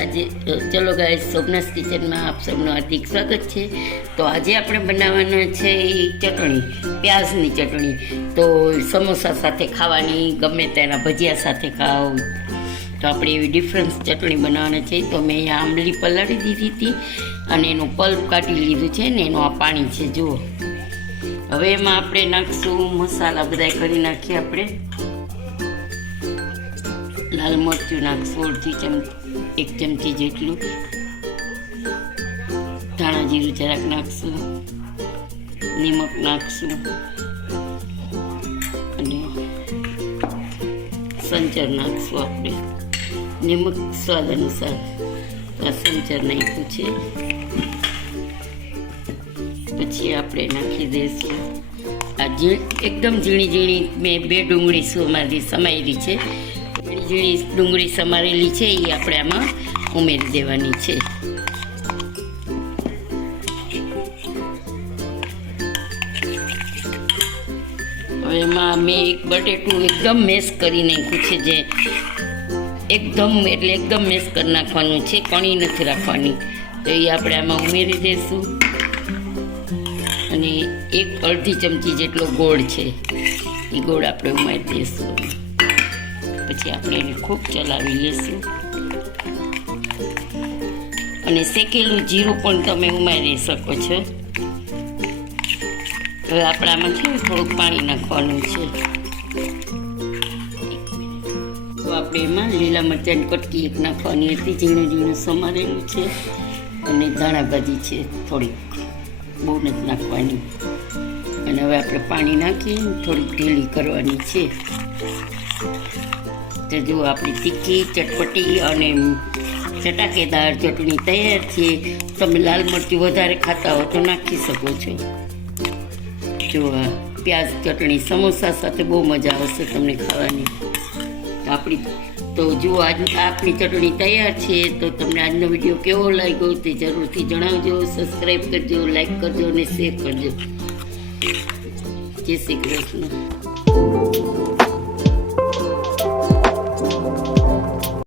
આજે ચલો ગાઈસ સોમનાથ કિચનમાં આપ સૌનું હાર્દિક સ્વાગત છે। તો આજે આપણે બનાવવાના છે એ ચટણી, પ્યાઝની ચટણી। તો સમોસા સાથે ખાવાની, ગમે તેના ભજીયા સાથે ખાવ તો આપણે એવી ડિફરન્સ ચટણી બનાવવાના છે। તો મેં અહીંયા આંબલી પલાળી દીધી હતી અને એનું પલ્પ કાઢી લીધું છે ને એનું આ પાણી છે જુઓ। હવે એમાં આપણે નાખશું મસાલા, બધા કરી નાખીએ આપણે। લાલ મરચું નાખશું એક ચમચી જેટલું, ધાણા જીરું જરાક નાખશું, નિમક નાખશું અને સંચર નાખશું આપણે, નિમક સ્વાદ અનુસાર। આ સંચર નાખ્યું છે। પછી આપણે નાખી દઈશું આ એકદમ ઝીણી ઝીણી મેં 2 ડુંગળી સુમાંથી સમારેલી છે। ઝીણી ડુંગળી સમારેલી છે એ આપણે આમાં ઉમેરી દેવાની છે। હવે એમાં મેં એક બટેટું એકદમ મેશ કરી નાખ્યું છે, જે એકદમ મેશ કરી નાખવાનું છે, કણી નથી રાખવાની। તો એ આપણે આમાં ઉમેરી દઈશું અને અડધી ચમચી જેટલો ગોળ છે એ ગોળ આપણે ઉમેરી દઈશું। પછી આપણે એને ખૂબ ચલાવી લઈશું અને શેકેલું જીરું પણ તમે ઉમેરી શકો છો। હવે આપણે આમાં છે થોડુંક પાણી નાખવાનું છે। તો આપણે એમાં લીલા મરચાંની કટકી એક નાખવાની હતી, ઝીણું ઝીણું સમારેલું છે અને ધાણા ભાજી છે થોડીક, બહુ નથી નાખવાની। અને હવે આપણે પાણી નાખી થોડીક ઢીલી કરવાની છે। તો જો આપણી તીખી, ચટપટી અને ચટાકેદાર ચટણી તૈયાર છે। તમે લાલ મરચું વધારે ખાતા હો તો નાખી શકો છો। જો આ પ્યાઝ ચટણી સમોસા સાથે બહુ મજા આવશે તમને ખાવાની। તો જુઓ આપણી ચટણી તૈયાર છે। તો તમને આજનો વિડીયો કેવો લાગ્યો તે જરૂરથી જણાવજો, સબસ્ક્રાઈબ કરજો, લાઈક કરજો અને શેર કરજો। જય શ્રી કૃષ્ણ।